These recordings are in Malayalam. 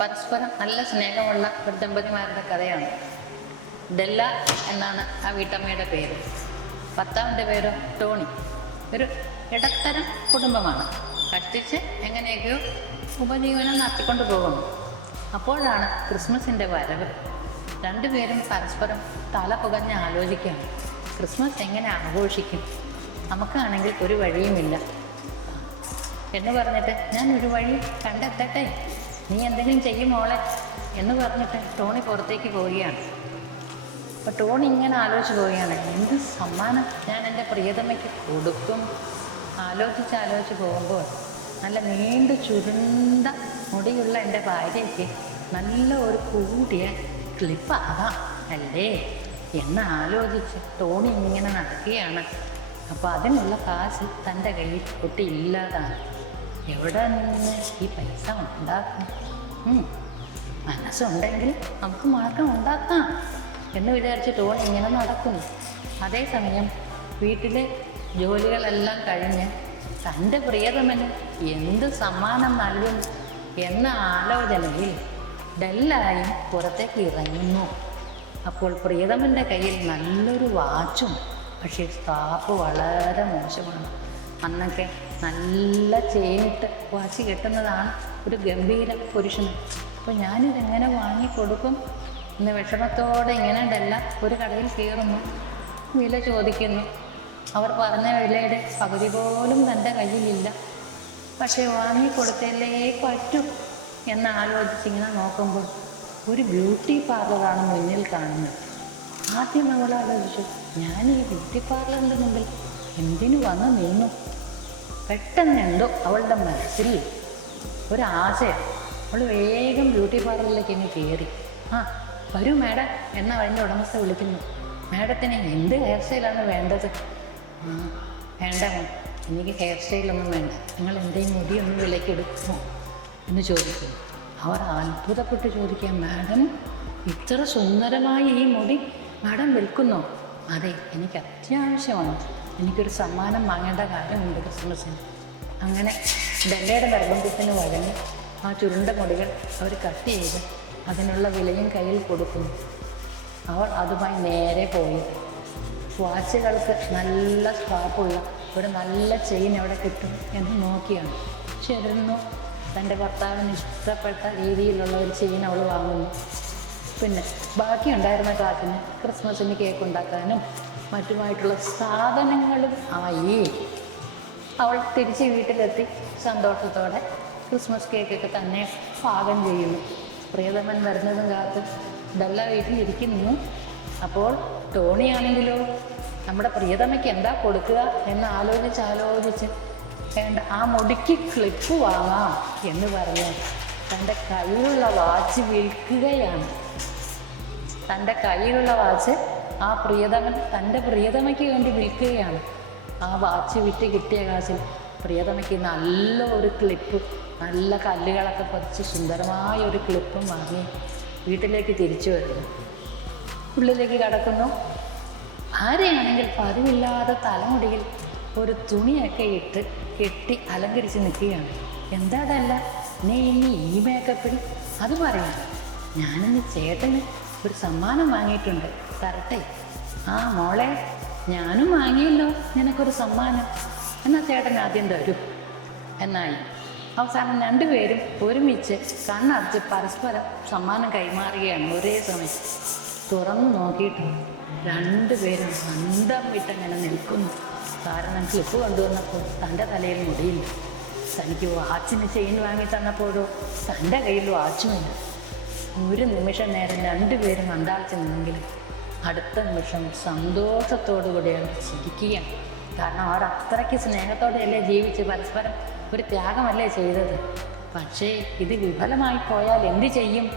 വന്ന ഒരു ദമ്പതിമാരുടെ കഥയാണ്. ഡെല്ല എന്നാണ് ആ വീട്ടമ്മയുടെ പേര്. ഭർത്താവിന്റെ പേര് ടോണി. ഒരു ഇടത്തരം കുടുംബമാണ്. കഷ്ടിച്ച് എങ്ങനെയൊക്കെയോ ഉപജീവനം നടത്തിക്കൊണ്ട് പോകുന്നു. അപ്പോഴാണ് ക്രിസ്മസിന്റെ വരവ്. രണ്ടുപേരും പരസ്പരം തല പുകഞ്ഞ് ആലോചിക്കുകയാണ്. ക്രിസ്മസ് എങ്ങനെ ആഘോഷിക്കും? നമുക്കാണെങ്കിൽ ഒരു വഴിയുമില്ല. എന്ന് പറഞ്ഞിട്ട് ഞാൻ ഒരു വഴി കണ്ടെത്തട്ടെ? നീ എന്തെങ്കിലും ചെയ്യും മോളെ എന്ന് പറഞ്ഞിട്ട് ടോണി പുറത്തേക്ക് പോവുകയാണ്. അപ്പോൾ ടോണി ഇങ്ങനെ ആലോചിച്ച് പോവുകയാണ് എന്ത് സമ്മാനം ഞാൻ എന്റെ പ്രിയതമയ്ക്ക് കൊടുക്കും? ആലോചിച്ച് ആലോചിച്ച് പോകുമ്പോൾ നല്ല നീണ്ട ചുരുണ്ട മുടിയുള്ള എന്റെ ഭാര്യയ്ക്ക് നല്ല ഒരു കൂടിയ ക്ലിപ്പാകാം അല്ലേ? എന്ന് ആലോചിച്ച് ടോണി ഇങ്ങനെ നടക്കുകയാണ്. അപ്പോൾ അതിനുള്ള കാശ് തന്റെ കയ്യിൽ കുട്ടി ഇല്ലാതാണ് എവിടെ നിന്ന് ഈ പൈസ ഉണ്ടാക്കും? മനസ്സുണ്ടെങ്കിൽ നമുക്ക് മാർഗം ഉണ്ടാക്കാം എന്ന് വിചാരിച്ച് ടോണി ഇങ്ങനെ നടക്കുന്നു. അതേസമയം വീട്ടിലെ ജോലികളെല്ലാം കഴിഞ്ഞ് തന്റെ പ്രിയതമന് എന്ത് സമ്മാനം നൽകും എന്ന ആലോചനയിൽ ഡെല്ലായി പുറത്തേക്ക് ഇറങ്ങുന്നു. അപ്പോൾ പ്രിയതമന്റെ കയ്യിൽ നല്ലൊരു വാച്ചും പക്ഷേ സ്റ്റാഫ് വളരെ മോശമാണ്. അന്നൊക്കെ നല്ല ചെയിനിട്ട് വാച്ച് കെട്ടുന്നതാണ് ഒരു ഗംഭീര പുരുഷന്. അപ്പോൾ ഞാനിതെങ്ങനെ വാങ്ങിക്കൊടുക്കും? എന്ന് വിഷമത്തോടെ ഇങ്ങനെ ഉണ്ടല്ല ഒരു കടയിൽ കയറുന്നു വില ചോദിക്കുന്നു. അവർ പറഞ്ഞ വിലയുടെ പകുതി പോലും തന്റെ കയ്യിലില്ല. പക്ഷേ വാങ്ങിക്കൊടുത്തല്ലേ പറ്റൂ എന്ന് ആലോചിച്ചിങ്ങനെ നോക്കുമ്പോൾ ഒരു ബ്യൂട്ടി പാർലറാണ് മുന്നിൽ കാണുന്നത്. ആദ്യം അവൾ ആലോചിച്ചു ഞാൻ ഈ ബ്യൂട്ടി പാർലറിന്റെ മുമ്പിൽ എന്തിനു വന്ന് നിന്നു? പെട്ടെന്ന് എന്തോ അവളുടെ മനസ്സിൽ ഒരാശയം. അവൾ വേഗം ബ്യൂട്ടി പാർലറിലേക്ക് ഇങ്ങ് കയറി ആ വരൂ മാഡം എന്ന അതിന്റെ ഉടമസ്ഥ വിളിക്കുന്നു. മാഡത്തിന് എന്ത് ഹെയർ സ്റ്റൈലാണ് വേണ്ടത്? വേണ്ട എനിക്ക് ഹെയർ സ്റ്റൈലൊന്നും വേണ്ട. നിങ്ങൾ എന്തെങ്കിലും മുടിയൊന്നും വിലയ്ക്ക് എടുക്കുമോ? എന്ന് ചോദിക്കുന്നു. അവർ അത്ഭുതപ്പെട്ട് ചോദിക്കുക മാഡം ഇത്ര സുന്ദരമായി ഈ മുടി മാഡം വിൽക്കുന്നോ? അതെ എനിക്ക് അത്യാവശ്യമാണ്. എനിക്കൊരു സമ്മാനം വാങ്ങേണ്ട കാര്യമുണ്ട് ക്രിസ്മസിന്. അങ്ങനെ ബെല്ലയുടെ നിർബന്ധത്തിന് വഴങ്ങി ആ ചുരുണ്ട മുടികൾ അവർ കട്ട് ചെയ്ത് അതിനുള്ള വിലയും കയ്യിൽ കൊടുക്കുന്നു. അവർ അതുമായി നേരെ പോയി. വാച്ചുകൾക്ക് നല്ല സ്കാർപ്പുള്ള ഒരു നല്ല ചെയിൻ എവിടെ കിട്ടും എന്ന് നോക്കിയാണ്. ചെരുന്നു തന്റെ ഭർത്താവിന് ഇഷ്ടപ്പെട്ട രീതിയിലുള്ള ഒരു ചെയിൻ അവൾ വാങ്ങുന്നു. പിന്നെ ബാക്കിയുണ്ടായിരുന്ന കാറ്റിന് ക്രിസ്മസിന് കേക്ക് ഉണ്ടാക്കാനും മറ്റുമായിട്ടുള്ള സാധനങ്ങളും ആയി. അവൾ തിരിച്ച് വീട്ടിലെത്തി. സന്തോഷത്തോടെ ക്രിസ്മസ് കേക്കൊക്കെ തന്നെ പാകം ചെയ്യുന്നു. പ്രിയതമൻ വരുന്നതും കാത്ത് ഡല്ല വീട്ടിലിരിക്കുന്നു അപ്പോൾ ടോണിയാണെങ്കിലോ നമ്മുടെ പ്രിയതമയ്ക്ക് എന്താ കൊടുക്കുക എന്ന് ആലോചിച്ച് ആലോചിച്ച് വേണ്ട ആ മുടിക്ക് ക്ലിപ്പ് വാങ്ങാം എന്ന് പറഞ്ഞ്. തന്റെ കയ്യിലുള്ള വാച്ച് വിൽക്കുകയാണ്. തന്റെ കയ്യിലുള്ള വാച്ച് ആ പ്രിയതമൻ തന്റെ പ്രിയതമയ്ക്ക് വേണ്ടി വിൽക്കുകയാണ്. ആ വാച്ച് വിറ്റ് കിട്ടിയ കാശിൽ പ്രിയതമയ്ക്ക് നല്ല ഒരു ക്ലിപ്പ് നല്ല കല്ലുകളൊക്കെ പതിച്ച് സുന്ദരമായ ഒരു ക്ലിപ്പും വാങ്ങി വീട്ടിലേക്ക് തിരിച്ചു വരുന്നു. ഉള്ളിലേക്ക് കടക്കുന്നു. ആരെയാണെങ്കിൽ പതിവില്ലാതെ തലമുടിയിൽ ഒരു തുണിയൊക്കെ ഇട്ട് കെട്ടി അലങ്കരിച്ച് നിൽക്കുകയാണ്. എന്താടല്ല നീ ഇനി ഈ മേക്കപ്പിൽ അത് പറയാം ഞാനിന്ന് ചേട്ടന് ഒരു സമ്മാനം വാങ്ങിയിട്ടുണ്ട്. തരട്ടെ. ആ മോളെ ഞാനും വാങ്ങിയല്ലോ. നിനക്കൊരു സമ്മാനം. എന്നാൽ ചേട്ടൻ ആദ്യം തരൂ. എന്നായി. അവസാനം രണ്ടുപേരും ഒരുമിച്ച് കണ്ണടച്ച് പരസ്പരം സമ്മാനം കൈമാറുകയാണ് ഒരേ സമയം. തുറന്നു നോക്കിയിട്ട് രണ്ടുപേരും അന്തം വിട്ടങ്ങനെ നിൽക്കുന്നു. കാരണം ക്ലിപ്പ് കൊണ്ടുവന്നപ്പോൾ തന്റെ തലയിൽ മുടിയില്ല. തനിക്ക് വാച്ചിന് ചെയിൻ വാങ്ങി തന്നപ്പോഴോ തന്റെ കയ്യിൽ വാച്ചുമില്ല. ഒരു നിമിഷം നേരം രണ്ടുപേരും അന്താളിച്ച് നിന്നെങ്കിലും അടുത്ത നിമിഷം സന്തോഷത്തോടു കൂടി അവർ ചിരിക്കുകയാണ്. കാരണം അവർ അത്രയ്ക്ക് സ്നേഹത്തോടെയല്ലേ ജീവിച്ച് പരസ്പരം ഒരു ത്യാഗമല്ലേ ചെയ്തത്? പക്ഷേ ഇത് വിഫലമായി പോയാൽ എന്ത് ചെയ്യും?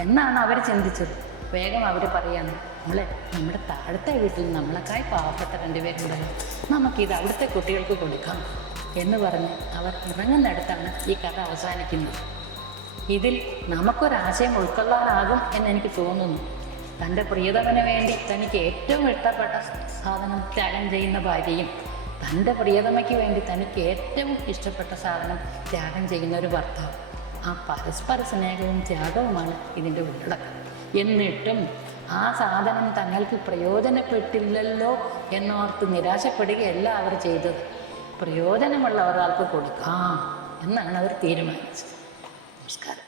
എന്നാണ് അവർ ചിന്തിച്ചത്. വേഗം അവർ പറയാണ് നമ്മളെ നമ്മുടെ താഴത്തെ വീട്ടിൽ നമ്മളെക്കായി പാവപ്പെട്ട രണ്ടുപേരുണ്ടല്ലോ. നമുക്കിത് അവിടുത്തെ കുട്ടികൾക്ക് കൊടുക്കാം. എന്ന് പറഞ്ഞ് അവർ ഇറങ്ങുന്നിടത്താണ് ഈ കഥ അവസാനിക്കുന്നത്. ഇതിൽ നമുക്കൊരാശയം ഉൾക്കൊള്ളാനാകും എന്നെനിക്ക് തോന്നുന്നു. തന്റെ പ്രിയതമന് വേണ്ടി തനിക്ക് ഏറ്റവും ഇഷ്ടപ്പെട്ട സാധനം ത്യാഗം ചെയ്യുന്ന ഭാര്യയും തന്റെ പ്രിയതമയ്ക്ക് വേണ്ടി തനിക്ക് ഏറ്റവും ഇഷ്ടപ്പെട്ട സാധനം ത്യാഗം ചെയ്യുന്ന ഒരു ഭർത്താവ്. ആ പരസ്പര സ്നേഹവും ത്യാഗവുമാണ് ഇതിന്റെ ഉള്ളടക്കം. എന്നിട്ടും ആ സാധനം തങ്ങൾക്ക് പ്രയോജനപ്പെട്ടില്ലല്ലോ എന്നോർത്ത് നിരാശപ്പെടുകയല്ല അവർ ചെയ്തത്. പ്രയോജനമുള്ള ഒരാൾക്ക് കൊടുക്കാം. എന്നാണ് അവർ തീരുമാനിച്ചത്. നമസ്കാരം.